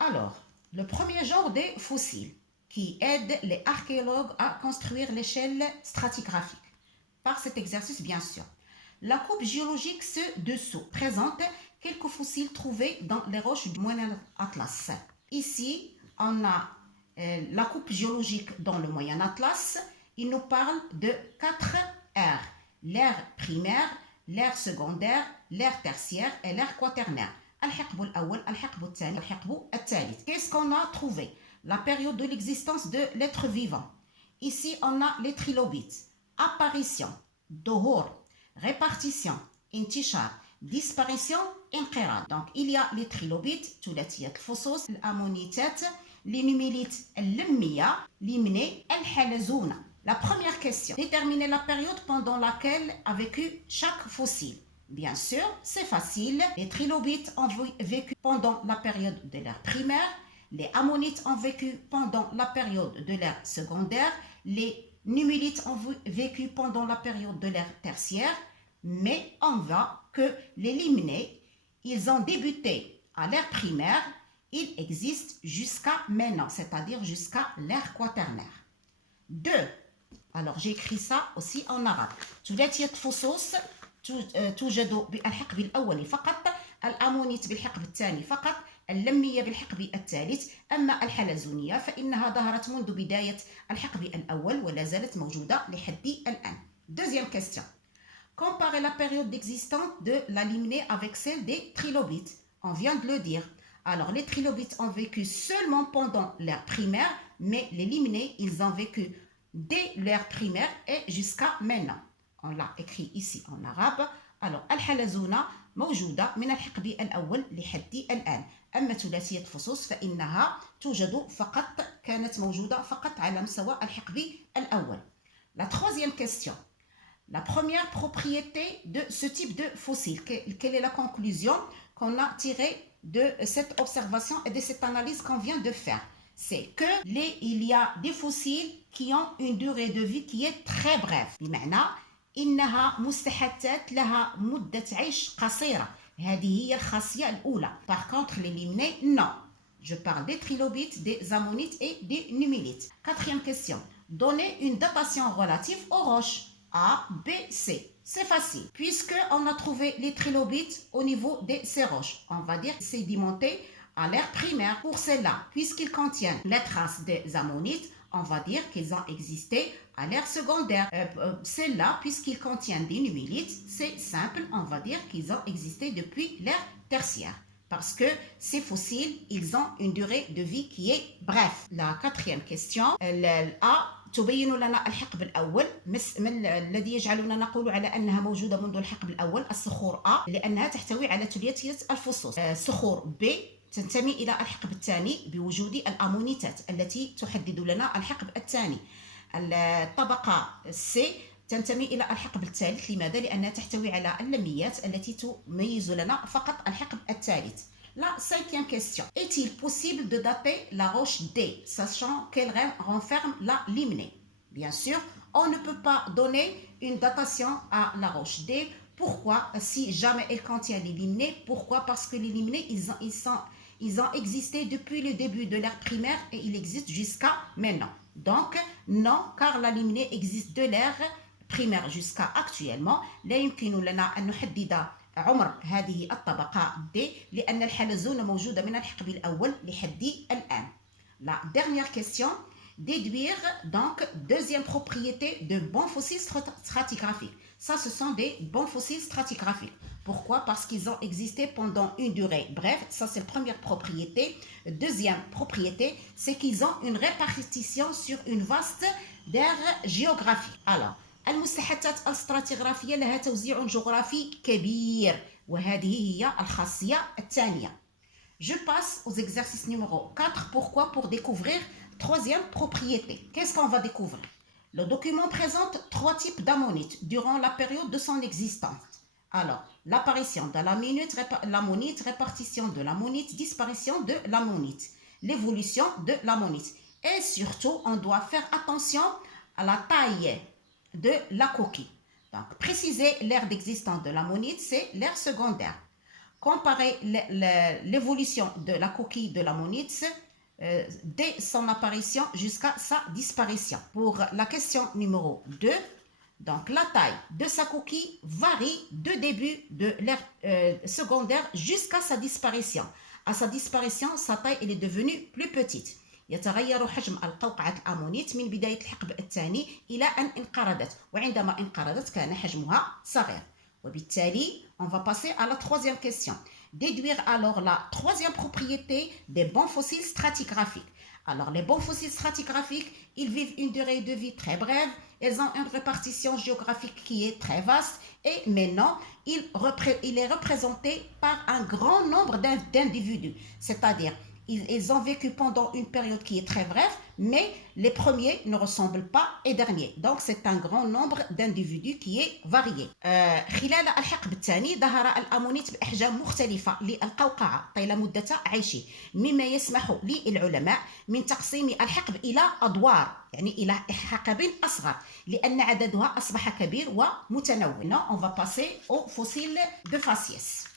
Alors, le premier genre des fossiles qui aide les archéologues à construire l'échelle stratigraphique. Par cet exercice, bien sûr. La coupe géologique ci-dessous présente quelques fossiles trouvés dans les roches du Moyen Atlas. Ici, on a la coupe géologique dans le Moyen Atlas. Il nous parle de 4 ères. L'ère primaire, l'ère secondaire, l'ère tertiaire et l'ère quaternaire. Qu'est-ce qu'on a trouvé? La période de l'existence de l'être vivant. Ici, on a les trilobites. Apparition, dohor, répartition, intishar, disparition, inqirad. Donc, il y a les trilobites, thulatiyat al-fusus, l'ammonitate, les nummulites, al-limmiya, l'hymné, al-halazouna. La première question, déterminer la période pendant laquelle a vécu chaque fossile. Bien sûr, c'est facile. Les trilobites ont vécu pendant la période de l'ère primaire. Les ammonites ont vécu pendant la période de l'ère secondaire. Les nummulites ont vécu pendant la période de l'ère tertiaire. Mais on voit que les limnés, ils ont débuté à l'ère primaire. Ils existent jusqu'à maintenant, c'est-à-dire jusqu'à l'ère quaternaire. 2. Alors, j'ai écrit ça aussi en arabe. ثلاثية فصوص توجد بالحقب الأول فقط، الأمونيت بالحقب الثاني فقط، اللمية بالحقب الثالث، أما الحلزونية فإنها ظهرت منذ بداية الحقب الأول ولا زالت موجودة لحد الآن. Deuxième question. Comparer la période d'existence de la limnée avec celle des trilobites. On vient de le dire. Alors, les trilobites ont vécu seulement pendant l'ère primaire, mais les limnés, ils ont vécu dès l'ère primaire et jusqu'à maintenant. On l'a écrit ici en arabe. Alors, الحلزونة موجودة من الحقب الأول لحد الآن. أما ثلاثية فصوص فإنها توجد فقط كانت موجودة فقط على مستوى الحقب الأول. La troisième question. La première propriété de ce type de fossile. Quelle est la conclusion qu'on a tirée de cette observation et de cette analyse qu'on vient de faire? C'est qu'il y a des fossiles qui ont une durée de vie qui est très brève. بمعنى إنها مستحثات لها مدة عيش قصيرة. هذه هي الخاصية الأولى. Par contre, les limnés, non. Je parle des trilobites, des ammonites et des nummulites. Quatrième question. Donnez une datation relative aux roches. A, B, C. C'est facile. Puisqu'on a trouvé les trilobites au niveau de ces roches. On va dire sédimentés à l'ère primaire. Pour cela, puisqu'ils contiennent les traces des ammonites, on va dire qu'ils ont existé à l'ère secondaire. Celle-là, puisqu'ils contiennent des nummulites, c'est simple, on va dire qu'ils ont existé depuis l'ère tertiaire. Parce que ces fossiles, ils ont une durée de vie qui est brève. La quatrième question, A, تبين لنا الحقب الأول الذي يجعلنا نقول على أنها موجودة منذ الحقب الأول الصخور A لأنها تحتوي على ثلاثية الفصوص. صخور B تنتمي إلى الحقب الثاني بوجود الأمونيتات التي تحدد لنا الحقب الثاني. الطبقة C تنتمي إلى الحقب الثالث. لماذا؟ لأنها تحتوي على اللميات التي تميز لنا فقط الحقب الثالث. La cinquième question. Est-il possible de dater la roche D, sachant qu'elle renferme la limnée? Bien sûr, on ne peut pas donner une datation à la roche D. Pourquoi? Si jamais elle contient les limnées. Pourquoi? Parce que les limnées, ils ont existé depuis le début de l'ère primaire et ils existent jusqu'à maintenant. Donc, non, car la limnée existe de l'ère primaire jusqu'à actuellement. لا يمكن لنا أن نحدد عمر هذه الطبقة D لأن الحلزونة موجودة من الحقب الأول لحد الآن. La dernière question, déduire donc deuxième propriété de bons fossiles stratigraphiques. Ça, ce sont des bons fossiles stratigraphiques. Pourquoi? Parce qu'ils ont existé pendant une durée brève. Ça, c'est la première propriété. Deuxième propriété, c'est qu'ils ont une répartition sur une vaste aire géographique. Alors, المستحثات الستراتيغرافية لها توزيع جغرافي كبير وهذه هي الخاصية الثانية. Je passe aux exercices numéro 4. Pourquoi? Pour découvrir troisième propriété. Qu'est-ce qu'on va découvrir? Le document présente 3 types d'ammonites durant la période de son existence. Alors, l'apparition de l'ammonite, répartition de l'ammonite, disparition de l'ammonite, l'évolution de l'ammonite. Et surtout, on doit faire attention à la taille de la coquille. Donc, préciser l'ère d'existence de l'ammonite, c'est l'ère secondaire. comparer l'évolution de la coquille de l'ammonite dès son apparition jusqu'à sa disparition. Pour la question numéro 2, donc la taille de sa coquille varie de début de l'ère secondaire jusqu'à sa disparition. À sa disparition, sa taille elle est devenue plus petite. يتغير حجم القوقعة الأمونيت من بداية الحقب الثاني إلى أن انقرضت، وعندما انقرضت كان حجمها صغير. وبالتالي, on va passer à la troisième question. Déduire alors la troisième propriété des bons fossiles stratigraphiques. Alors, les bons fossiles stratigraphiques, ils vivent une durée de vie très brève, ils ont une répartition géographique qui est très vaste et maintenant, il est représenté par un grand nombre d'individus, c'est-à-dire ils ont vécu pendant une période qui est très brève, mais les premiers ne ressemblent pas aux derniers. Donc, c'est un grand nombre d'individus qui est varié. خلال الحقب الثاني ظهر الأمونيت بأحجام مختلفة للقوقعة طيل مدة عيشه، مما يسمح للعلماء من تقسيم الحقب إلى أدوار، يعني إلى حقب أصغر، لأن عددها أصبح كبير ومتنوع. On va passer aux fossiles de faciès.